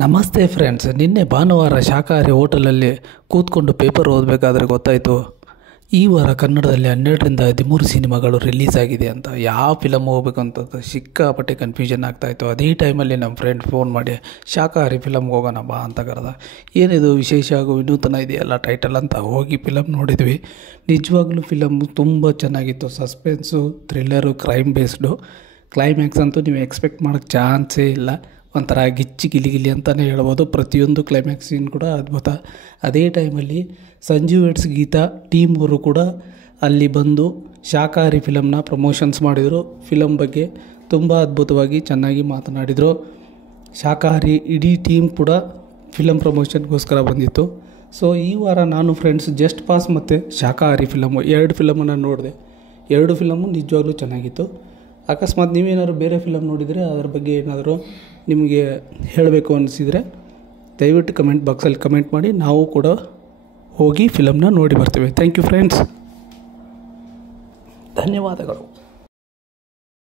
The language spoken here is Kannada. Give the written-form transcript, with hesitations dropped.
ನಮಸ್ತೆ ಫ್ರೆಂಡ್ಸ್, ನಿನ್ನೆ ಭಾನುವಾರ ಶಾಕಾಹಾರಿ ಹೋಟೆಲಲ್ಲಿ ಕೂತ್ಕೊಂಡು ಪೇಪರ್ ಓದಬೇಕಾದ್ರೆ ಗೊತ್ತಾಯಿತು ಈ ವಾರ ಕನ್ನಡದಲ್ಲಿ 12ರಿಂದ 13 ಸಿನಿಮಾಗಳು ರಿಲೀಸ್ ಆಗಿದೆ ಅಂತ. ಯಾವ ಫಿಲಮ್ ಹೋಗ್ಬೇಕು ಅಂತ ಸಿಕ್ಕಾಪಟ್ಟೆ ಕನ್ಫ್ಯೂಷನ್ ಆಗ್ತಾಯಿತ್ತು. ಅದೇ ಟೈಮಲ್ಲಿ ನಮ್ಮ ಫ್ರೆಂಡ್ ಫೋನ್ ಮಾಡಿ ಶಾಕಾಹಾರಿ ಫಿಲಮ್ಗೆ ಹೋಗೋಣ ಬಾ ಅಂತ ಕರೆದ. ಏನಿದು ವಿಶೇಷ ಹಾಗೂ ವಿನೂತನ ಇದೆಯಲ್ಲ ಟೈಟಲ್ ಅಂತ ಹೋಗಿ ಫಿಲಮ್ ನೋಡಿದ್ವಿ. ನಿಜವಾಗ್ಲೂ ಫಿಲಮ್ಮು ತುಂಬ ಚೆನ್ನಾಗಿತ್ತು. Suspense, thriller, crime based. Climax ಅಂತೂ ನೀವು ಎಕ್ಸ್ಪೆಕ್ಟ್ ಮಾಡೋಕ್ಕೆ ಚಾನ್ಸೇ ಇಲ್ಲ. ಒಂಥರ ಗಿಚ್ಚಿ ಗಿಲಿ ಅಂತಲೇ ಹೇಳ್ಬೋದು. ಪ್ರತಿಯೊಂದು ಕ್ಲೈಮ್ಯಾಕ್ಸ್ ಸೀನ್ ಕೂಡ ಅದ್ಭುತ. ಅದೇ ಟೈಮಲ್ಲಿ ಸಂಜು ವೆಡ್ಸ್ ಗೀತಾ ಟೀಮ್ ಅವರು ಕೂಡ ಅಲ್ಲಿ ಬಂದು ಶಾಕಾಹಾರಿ ಫಿಲಮ್ನ ಪ್ರಮೋಷನ್ಸ್ ಮಾಡಿದರು. ಫಿಲಮ್ ಬಗ್ಗೆ ತುಂಬ ಅದ್ಭುತವಾಗಿ ಚೆನ್ನಾಗಿ ಮಾತನಾಡಿದರು. ಶಾಕಾಹಾರಿ ಇಡೀ ಟೀಮ್ ಕೂಡ ಫಿಲಮ್ ಪ್ರಮೋಷನ್ಗೋಸ್ಕರ ಬಂದಿತ್ತು. ಸೊ ಈ ವಾರ ನಾನು ಫ್ರೆಂಡ್ಸ್ ಜಸ್ಟ್ ಪಾಸ್ ಮತ್ತು ಶಾಕಾಹಾರಿ ಫಿಲಮು 2 ಫಿಲಮನ್ನು ನೋಡಿದೆ. 2 ಫಿಲಮು ನಿಜವಾಗ್ಲೂ ಚೆನ್ನಾಗಿತ್ತು. ಅಕಸ್ಮಾತ್ ನೀವೇನಾದ್ರು ಬೇರೆ ಫಿಲಮ್ ನೋಡಿದರೆ ಅದರ ಬಗ್ಗೆ ಏನಾದರೂ ನಿಮಗೆ ಹೇಳಬೇಕು ಅನಿಸಿದರೆ ದಯವಿಟ್ಟು ಕಮೆಂಟ್ ಬಾಕ್ಸಲ್ಲಿ ಕಮೆಂಟ್ ಮಾಡಿ. ನಾವು ಕೂಡ ಹೋಗಿ ಫಿಲಮ್ನ ನೋಡಿ ಬರ್ತೀವಿ. ಥ್ಯಾಂಕ್ ಯು ಫ್ರೆಂಡ್ಸ್, ಧನ್ಯವಾದಗಳು.